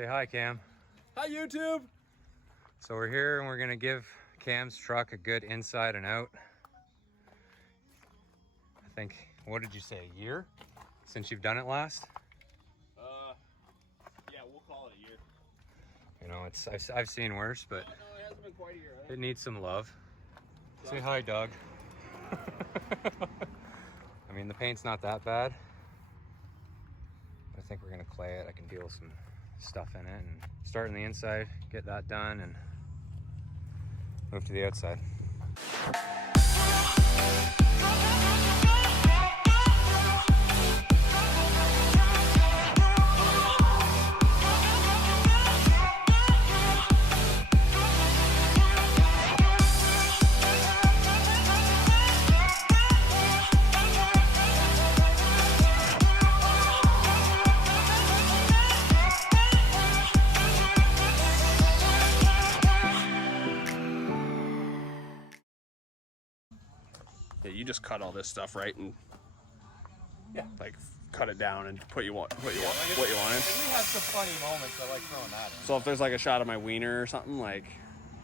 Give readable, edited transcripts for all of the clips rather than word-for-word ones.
Say hi, Cam. Hi, YouTube. So we're here and we're gonna give Cam's truck a good inside and out. I think, what did you say, a year since you've done it last? Yeah, we'll call it a year. You know, it's I've seen worse, but no, it hasn't been quite a year. it needs some love. Say hi, Doug. I mean, the paint's not that bad. I think we're gonna clay it. I can deal with some stuff in it and start on the inside, get that done, and move to the outside. Yeah, you just cut all this stuff, right? And like cut it down and put what you want in. We have some funny moments. I like throwing that in. So if there's like a shot of my wiener or something, like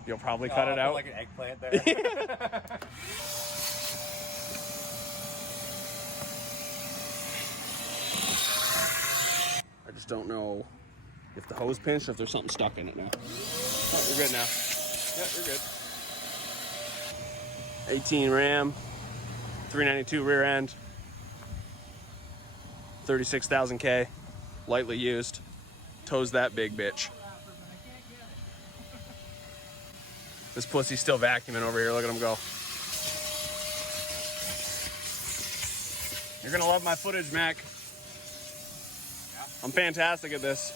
you'll probably cut it out. Like an eggplant there. I just don't know if the hose pinched or if there's something stuck in it now. Oh, you're good now. Yeah, you're good. 18 Ram, 392 rear end, 36,000 K, lightly used. Tows that big bitch. This pussy's still vacuuming over here. Look at him go. You're gonna love my footage, Mac. I'm fantastic at this.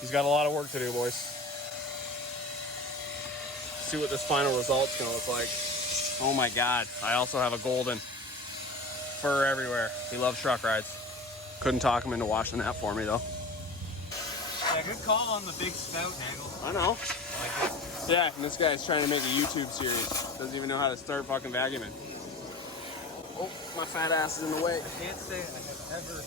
He's got a lot of work to do, boys. See what this final result's gonna look like. Oh my God, I also have a golden. Fur everywhere. He loves truck rides. Couldn't talk him into washing that for me though. Yeah, good call on the big spout handle. I know. Yeah, and this guy's trying to make a YouTube series. Doesn't even know how to start fucking vacuuming. Oh, my fat ass is in the way. I can't say I have ever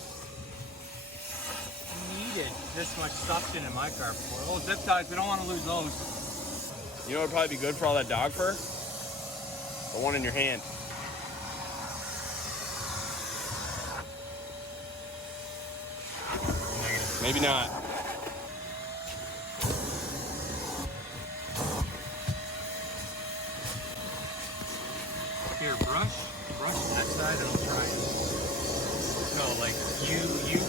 needed this much suction in my car before. Oh, zip ties, we don't want to lose those. You know what would probably be good for all that dog fur? The one in your hand. Maybe not. Here, brush that side and I'll try it. No, like you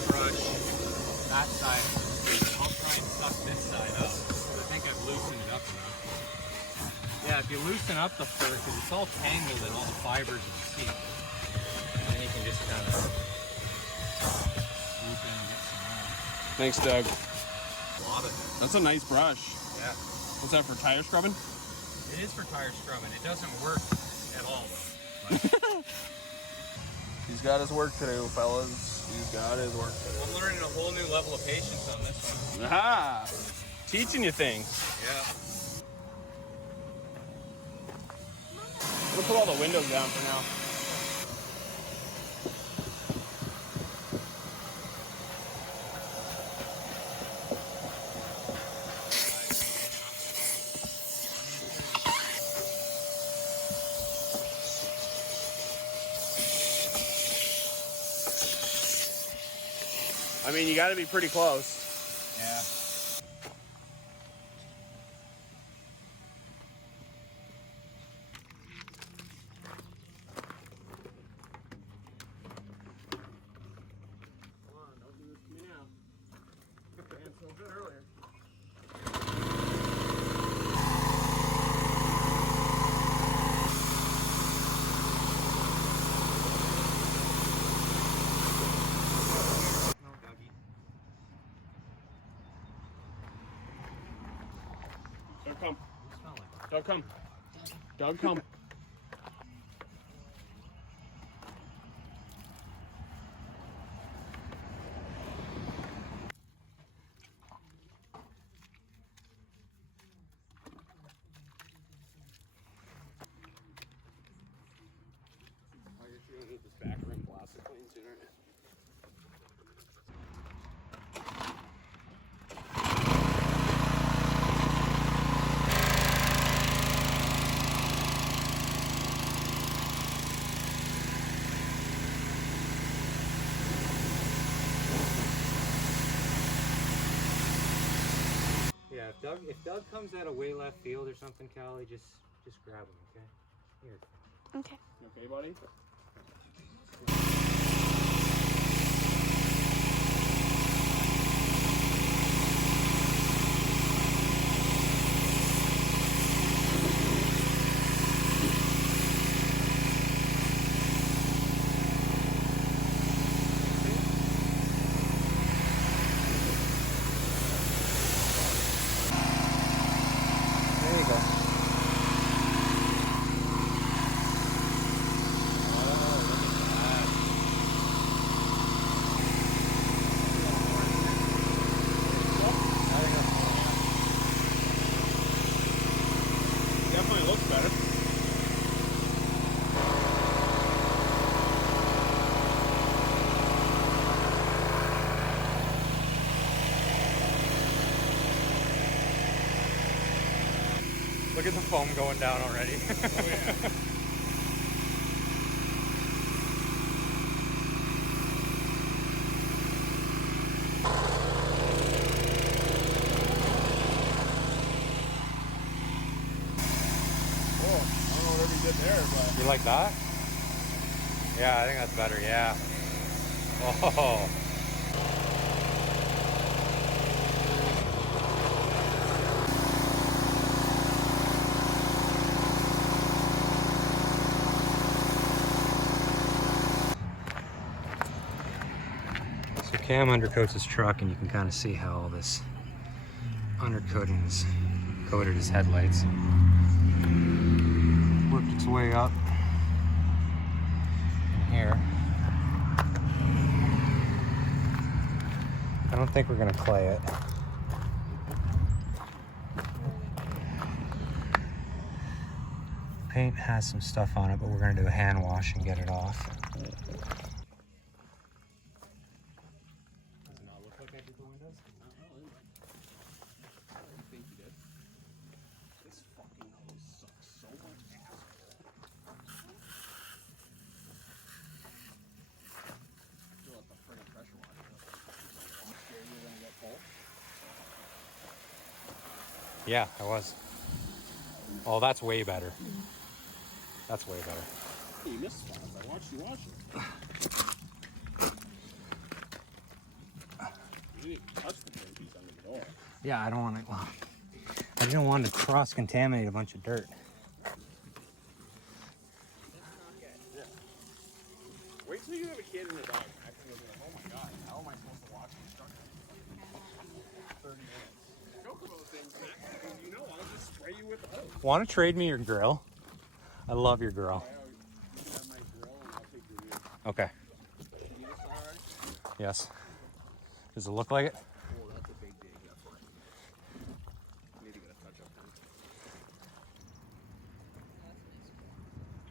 brush that side. I'll try and suck this side up. I think I've loosened it up enough. Yeah, if you loosen up the fur, because it's all tangled in all the fibers of the seat, and then you can just kind of swoop in and get some more. Thanks, Doug. A lot of it. That's a nice brush. Yeah. What's that, for tire scrubbing? It is for tire scrubbing. It doesn't work at all, though. He's got his work to do, fellas. He's got his work to do. I'm learning a whole new level of patience on this one. Aha! Teaching you things. Yeah. We'll put all the windows down for now. I mean, you got to be pretty close. Yeah. Come on, don't do this to me now. Ran so good earlier. Doug, come. Doug, come. Doug, come. You're gonna need this back rim plastic clean soon, aren't you? Yeah, if Doug comes out of way left field or something, Callie, just grab him, okay? Here. Okay. You okay, buddy? Look at the foam going down already. Oh, yeah. There, but You like that? Yeah, I think that's better, yeah. Oh. So Cam undercoats his truck and you can kind of see how all this undercoating has coated his headlights. Worked its way up in here. I don't think we're gonna clay it. Paint has some stuff on it, but we're gonna do a hand wash and get it off. does it not look like I did the windows? Not really. I don't think you did. This fucking hose sucks so much ass. Fill up the friggin' pressure washer. I'm scared you're gonna get cold. Yeah, I was. Oh, that's way better. That's way better. You missed spots. I watched you wash it. You didn't even touch the green piece under the door. Yeah, I don't want to. Well, I didn't want to cross-contaminate a bunch of dirt. Yeah. Wait till you have a kid and a dog. I think you'll be like, oh my god, how am I supposed to watch this truck? 30 minutes. Joke about things, Max, because you know I'll just spray you with the hose. Want to trade me your grill? I love your grill. You can have my grill and I'll take your wheel. Okay. You need this already? Yes. Does it look like it? Oh, that's a big dig up for it. Need to get a touch-up time.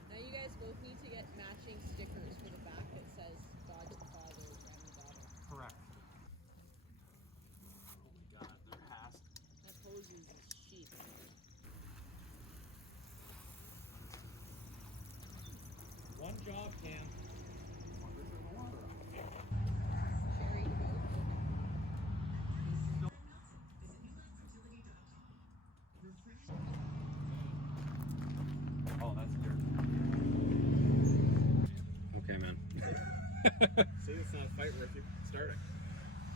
Now you guys both need to get matching stickers for the back that says Dodge the Father and the daughter. Correct. Oh my god, they're past. That hose is cheap. One job, Cam. Cherry Coke. Oh, that's dirt. Okay, man. See, it's not a fight worth you starting.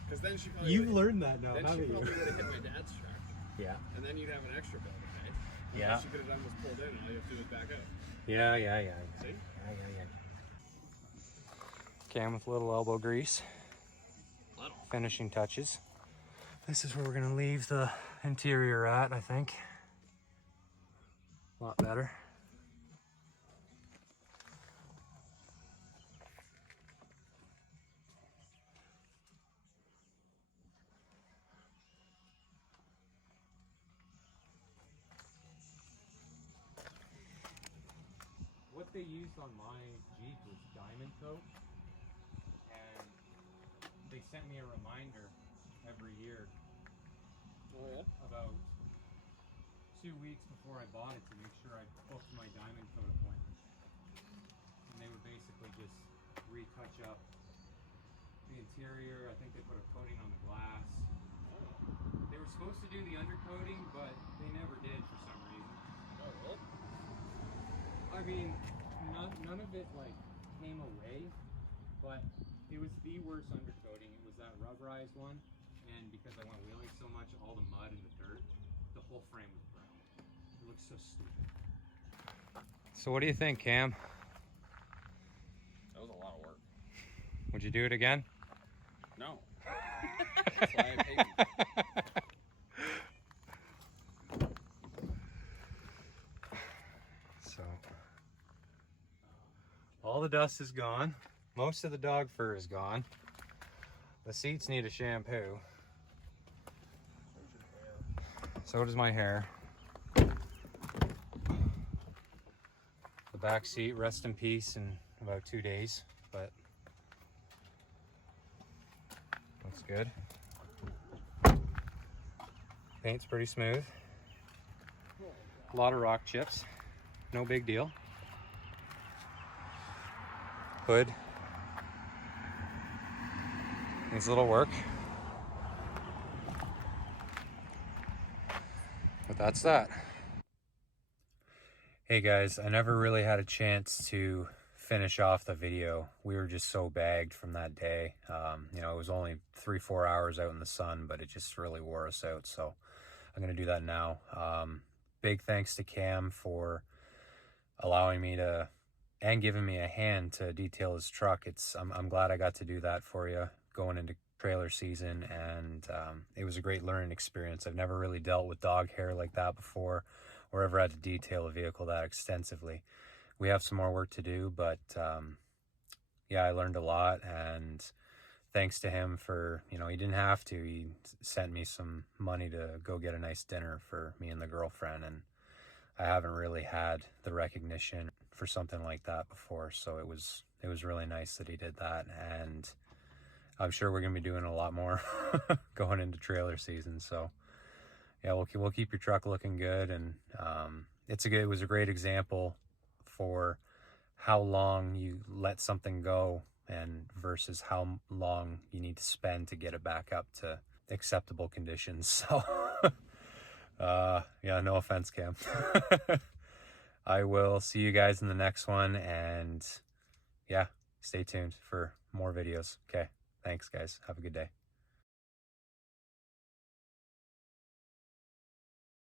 Because then she probably You've learned that now, then she haven't probably you? would have hit my dad's truck. Yeah. And then you'd have an extra bill to pay. Yeah. All she could have done was pulled in and all you have to do is back up. Yeah. See? Yeah. Cam with a little elbow grease. Little. Finishing touches. This is where we're gonna leave the interior at, I think. A lot better. What they used on my Jeep was diamond coat, and they sent me a reminder every year Oh yeah? about 2 weeks before I bought it to make sure I booked my diamond coat appointment. And they would basically just retouch up the interior. I think they put a coating on the glass. They were supposed to do the undercoating, but they never did for some reason. Oh, really? I mean, none of it like came away, but it was the worst undercoating. It was that rubberized one, and because I went wheeling so much, all the mud and the dirt, the whole frame was brown. It looks so stupid. So what do you think, Cam? That was a lot of work. Would you do it again? No. That's why I paid you. So, all the dust is gone. Most of the dog fur is gone. The seats need a shampoo. So does my hair. The back seat, rest in peace in about 2 days, but looks good. Paint's pretty smooth. A lot of rock chips. No big deal. Hood needs a little work. But that's that. Hey guys, I never really had a chance to finish off the video. We were just so bagged from that day. You know, it was only 3-4 hours out in the sun, but it just really wore us out. So I'm gonna do that now. Big thanks to Cam for allowing me to and giving me a hand to detail his truck. I'm glad I got to do that for you going into trailer season, and it was a great learning experience. I've never really dealt with dog hair like that before, or ever had to detail a vehicle that extensively. We have some more work to do, but yeah, I learned a lot, and thanks to him for, you know, he didn't have to. He sent me some money to go get a nice dinner for me and the girlfriend, and I haven't really had the recognition for something like that before, so it was really nice that he did that, and I'm sure we're gonna be doing a lot more going into trailer season. So yeah, we'll keep your truck looking good, and it was a great example for how long you let something go and versus how long you need to spend to get it back up to acceptable conditions. So yeah, no offense, Cam. I will see you guys in the next one, and yeah, stay tuned for more videos. Okay, thanks guys, have a good day.